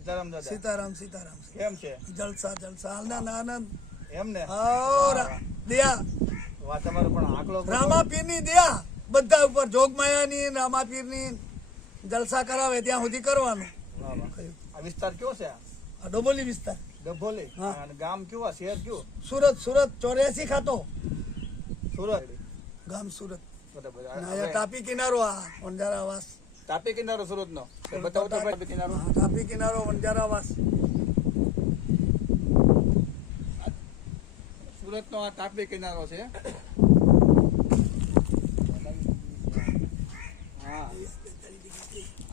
સીતારામ દાદા. સીતારામ સીતારામ. કેમ છે? જલસા જલસા, આનંદ આનંદ. એમ ને? દયા વાહ, તમારો પણ આકલો રામાપીરની દયા બધા ઉપર, જોગમાયાની, રામાપીરની જલસા કરાવે ત્યાં સુધી કરવાનું. વાહ વાહ. આ વિસ્તાર કયો છે? આ ડોબોલી વિસ્તાર, ડભોલી. હા. અને ગામ કયું? આ શહેર કયું? સુરત. સુરત 84 ખાતો સુરત. ગામ સુરત. બરાબર. અને અહીંયા તાપી કિનારો, આ વણજારાવાસ. તાપી કિનારો સુરત નો બતાવો તો ભાઈ. તાપી કિનારો. હા, તાપી કિનારો વણજારાવાસ. સુરત નો આ તાપી કિનારો છે. હા,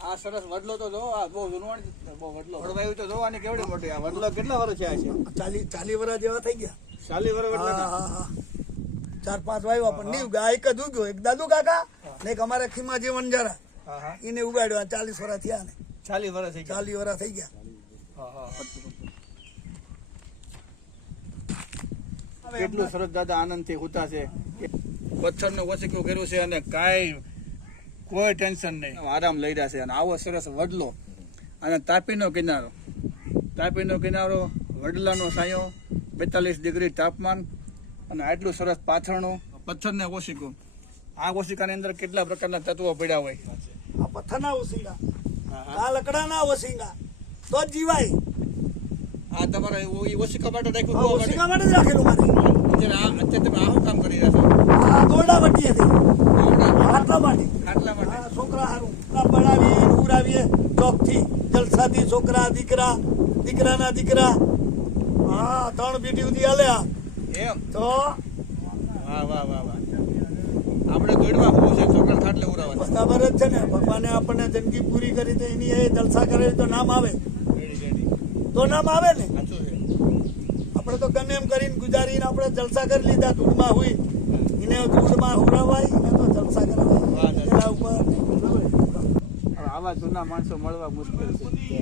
આ સરસ વડલો તો જો. આ બહુ જૂનો બહુ વડલો વડવાયું તો જો. આની કેવડી મોટી. આ વડલો કેટલા વર્ષ થયા છે? 40 વર્ષ જેવા થઈ ગયા. 40 વર્ષ વડલા. હા હા, 4-5 વાવ્યા પણ નહીં ઉગ્યા. એક જ ઉગ્યો, એક દાદુ કાકા ને એક અમારે ખીમાજી વણજારા, હા હા. એને ઉગાડ્યો. 40 વર્ષ થયા ને. 40 વર્ષ થઈ ગયા. 40 વર્ષ થઈ ગયા. હા હા. કેટલું સરસ દાદા આનંદથી ઉતા છે. પથ્થરનું ઓછીકું કર્યું છે અને કાંઈ કોઈ ટેન્શન નહીં, આરામ લઈ રહ્યા છે. અને આવો સરસ વડલો અને તાપીનો કિનારો. તાપીનો કિનારો, વડલાનો સાયો, 42 ડિગ્રી તાપમાન અને આટલું સરસ પાથરણું પથ્થરને ઓછીકું. આ ઓછીકાની અંદર કેટલા પ્રકારના તત્વો પડ્યા હોય. આ પથ્થરના ઓસિંગા, આ લકડાના ઓસિંગા તો જ જીવાય. આ તમારે ઓછીકા માટે રાખ્યું? આ ઓસિંગા માટે જ રાખેલું મારે. અત્યારે તમે આ શું કામ કરી રહ્યા છો? આ દોરડા વટીએ છે આટલા માટે. આટલા માટે આ છોકરા હારું બનાવી ઉરાવીએ ચોકથી, જલસાથી. છોકરા દીકરા, દીકરાના દીકરા. હા, 3 પેઢી સુધી હાલ્યા એમ તો. વાહ વાહ વાહ વાહ. આપણે દોડવા બહુ છે, છોકરા થાટલે ઉડાવવા. બરાબર જ છે ને. ભગવાને આપણને જિંદગી પૂરી કરી તો એની એ જલસા કરેલી તો નામ આવે. તો નામ આવે ને. સાચું છે. આપણે તો ગમે એમ કરીને ગુજારીને આપણે જલસા કરી લીધા. ધૂળમાં હોય એને ધૂળમાં હુરાવાય, એને તો જલસા કરાવાય એના ઉપર. આવા જૂના માણસો મળવા મુશ્કેલ છે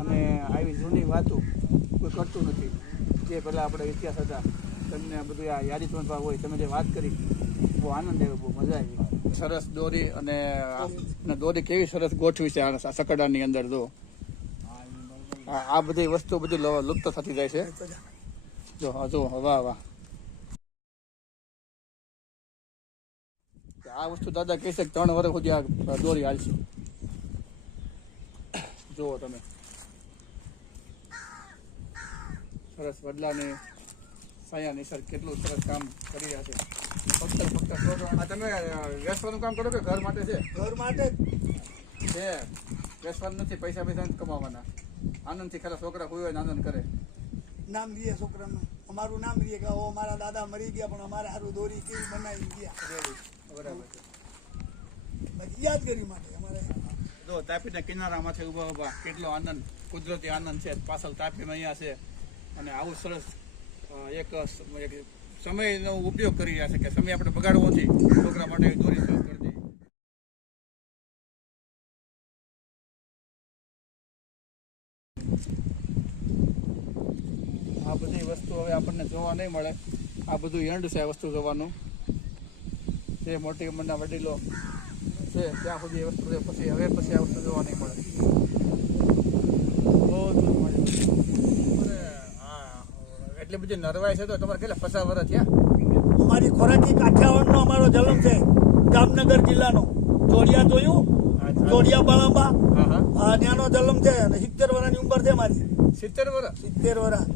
અને આવી જૂની વાતો કોઈ કરતું નથી. જે પહેલાં આપણે ઇતિહાસ હતા તમને બધું આ યાદી સમજવા હોય. તમે જે વાત કરી બહુ આનંદ આવ્યો, બહુ મજા આવી. સરસ દોરી અને દોરી કેવી સરસ ગોઠવી છે આ સકડાની અંદર. જો આ બધી વસ્તુ બધી લુપ્ત થતી જાય છે. જો હજુ વાહ વાહ. આ વસ્તુ દાદા કહે છે કે 3 વર્ષ સુધી આ દોરી હાલશે. જુઓ તમે સરસ વડલાની સાયા નિસર્ગ કેટલું સરસ કામ કરી રહ્યા છે. ફક્ત આ તમે વેચવાનું કામ કરો કે ઘર માટે છે? ઘર માટે છે. વેચવાનું નથી, પૈસા નથી કમાવાના. આનંદથી ખાલી છોકરા કોઈ હોય આનંદ કરે. નામ દઈએ છોકરાનું. અમારું નામ દઈએ કે ઓ મારા દાદા મરી ગયા પણ અમારે સારું દોરી કેવી બનાવી ગયા. બરાબર છે. બાકી યાદગીરી માટે અમારે. જો તાપીના કિનારામાંથી ઊભા ઊભા કેટલો આનંદ, કુદરતી આનંદ છે. પાછળ તાપીમાં અહીંયા છે અને આવું સરસ એક સમયનો ઉપયોગ કરી રહ્યા છે કે સમય આપણે બગાડવો નથી. છોકરા માટે દોરી સરસ કરી દઈએ. આ બધી વસ્તુ હવે આપણને જોવા નહીં મળે. આ બધું એન્ડ છે આ વસ્તુ જોવાનું. જે મોટી ઉંમરના વડીલો છે ત્યાં સુધી એ વસ્તુ છે. પછી આ વસ્તુ જોવા નહીં મળે. બહુ એટલી બધી નરવાઈ છે. તો તમારે કેટલા 50 વર્ષ થયા? અમારી ખોરાકી કાઠિયાવાડનો અમારો જન્મ છે. જામનગર જિલ્લાનો જોડિયા જોયું, જોડિયા બાળાંબા. હા, ત્યાંનો જન્મ છે અને 70 વર્ષની ઉંમર છે મારી. 70 વર્ષ? 70 વર્ષ.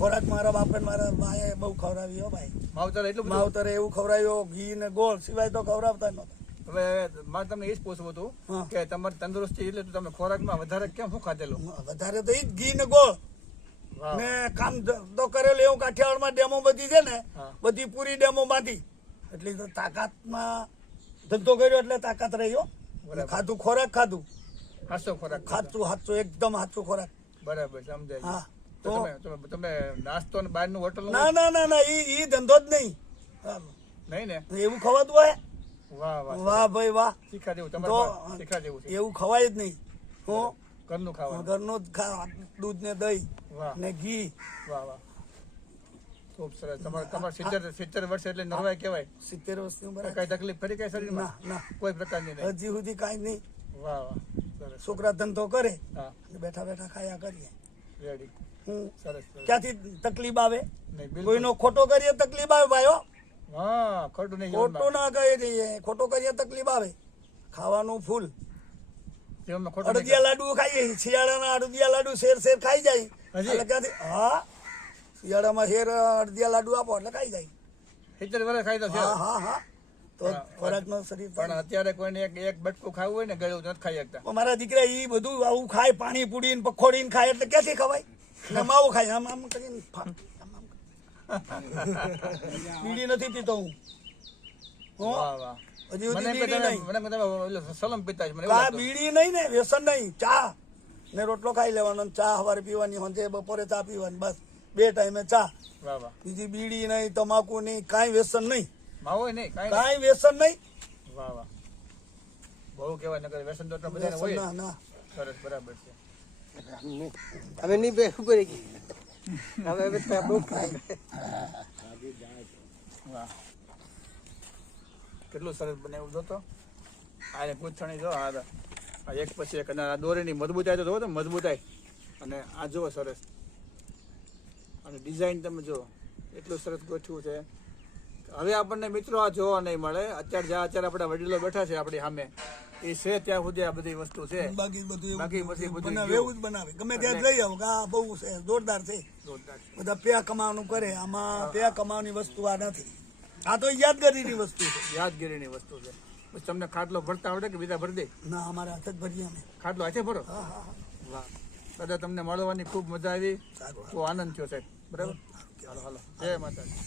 ખોરાક મારા બાપે મારા માએ બહુ ખવડાવી. હો ભાઈ, માવતરે એટલું બધું? માવતરે એવું ખવડાવ્યો, ઘી ને ગોળ સિવાય તો ખવડાવતા નહોતા. હવે મારે તમને એ જ પૂછવું હતું કે તમારી તંદુરસ્તી એટલે તમે ખોરાકમાં વધારે કેમ શું ખાધેલું? વધારે તો એ જ ઘી ને ગોળ ને કામ તો કરેલું. એવું કાઠિયાવાડમાં ડેમો બધી છે ને, બધી પૂરી ડેમો માંથી. એટલે તો તાકાતમાં ધંધો કર્યો એટલે તાકાત રહ્યો. ખાધું ખોરાક ખાધું. હાચો ખોરાક? સાચું એકદમ સાચું ખોરાક. બરાબર, સમજાય. હા. તો તમે નાસ્તો ને બહારનું હોટલ? ના ઈ ધંધો જ નહીં. નહીં ને? એવું ખવાતું હોય? વાહ વાહ વાહ ભાઈ વાહ. શીખા જેવું તમારે શીખા જેવું છે. એવું ખવાય જ નહીં. ઘરનું ખાવાનું? ઘરનું જ દૂધ ને દહીં ને ઘી. વાહ વાહ, ખૂબ સરસ. તમારે 70 વર્ષ એટલે નરવાઈ કહેવાય. 70 વર્ષની ઉંમર. કઈ તકલીફ ખરી કઈ શરીરમાં? ના, કોઈ પ્રકારની નહીં? હજી સુધી કાંઈ નહીં. વાહ વાહ. સરસ. છોકરા ધંધો કરે હા અને બેઠા બેઠા ખાયા કરીએ. રેડી. હું સરસ સરસ. ક્યાંથી તકલીફ આવે? નહીં બિલકુલ. કોઈનો ખોટો કરીએ તકલીફ આવે ભાઈઓ, હા ખોટું નહીં ખોટું ના કહી દઈએ, ખોટો કરીએ તકલીફ આવે. ખાવાનું ફૂલ. જીવનમાં ખોટું નહીં અડદિયા લાડુ ખાઈએ, શિયાળાના અડદિયા લાડુ શેર શેર ખાઈ જાય. હજી? એટલે ક્યાંથી? હા, શિયાળામાં શેર અડદિયા લાડુ આપો એટલે ખાઈ જાય. 70 વર્ષ ખાઈ તો છે. હા હા હા, તો હા, ખોરાકનો શરીર પણ અત્યારે કોઈને એક બટકું ખાવું હોય ને ગળ્યું નથી ખાઈ શકતા. પણ મારા દીકરા ઈ બધું આવું ખાય, પાણી પૂરી ને પકોડી ને ખાય એટલે ક્યાંથી ખવાય? ને માવું ખાય, આમ આમ કરીને આમ આમ. બીડી નથી પીતો હું. હું વાહ વાહ. હજી સુધી મને બીડી નહીં. મને ઓલો સલમ પિતા છે મને એવું આ લાગતું. બીડી નહીં ને, વ્યસન નહીં, ચા ને રોટલો ખાઈ લેવાનો ને ચા સવારે પીવાની, સાંજે બપોરે ચા પીવાની, બસ 2 ટાઈમે ચા. વાહ વાહ. બીજી બીડી નહીં, તમાકુ નહીં, કાંઈ વ્યસન નહીં, માવો નહીં કાંઈ નહીં. કાંઈ વ્યસન નહીં. વાહ વાહ. બહુ કહેવાય નકર વ્યસન તો એટલા બધાને વ્યસન હોય. ના ના. સરસ બરાબર છે. અમે નહીં બે ઉપર અમે બધા બહુ ખાય. વાહ. કેટલું સરસ બનાવ્યું જો તો. આ પૂછણી જો આ એક પછી એક અને આ દોરીની મજબૂતાઈ તો જોવો તો મજબૂતાઈ. અને આ જુઓ સરસ. અને ડિઝાઇન તમે જુઓ એટલું સરસ ગોઠવું છે. હવે આપણને મિત્રો આ જોવા નહીં મળે. અત્યારે આપણા વડીલો બેઠા છે આપણી સામે, એ છે ત્યાં સુધી આ બધી વસ્તુ છે. બાકી બધું બાકી પછી એવું બધું બનાવે, એવું જ બનાવે. ગમે ત્યાં લઈ આવો કે આ બહુ છે, જોરદાર છે. જોરદાર છે. બધા પેયા કમાવાનું કરે, આમાં પેયા કમાવાની વસ્તુ આ નથી. આ તો યાદગારીની વસ્તુ છે. યાદગીરીની વસ્તુ છે. પછી તમને ખાટલો ભરતા આવડે કે બીજા ભરી દે? ના, અમારા હાથ જ ભરીએ અમે. ખાટલો હાથે ભરો? હા હા હા. વાહ. દાદા તમને મળવાની ખૂબ મજા આવી, સારું. બહુ આનંદ થયો સાહેબ. બરાબર, હાલો હાલો, જય માતાજી.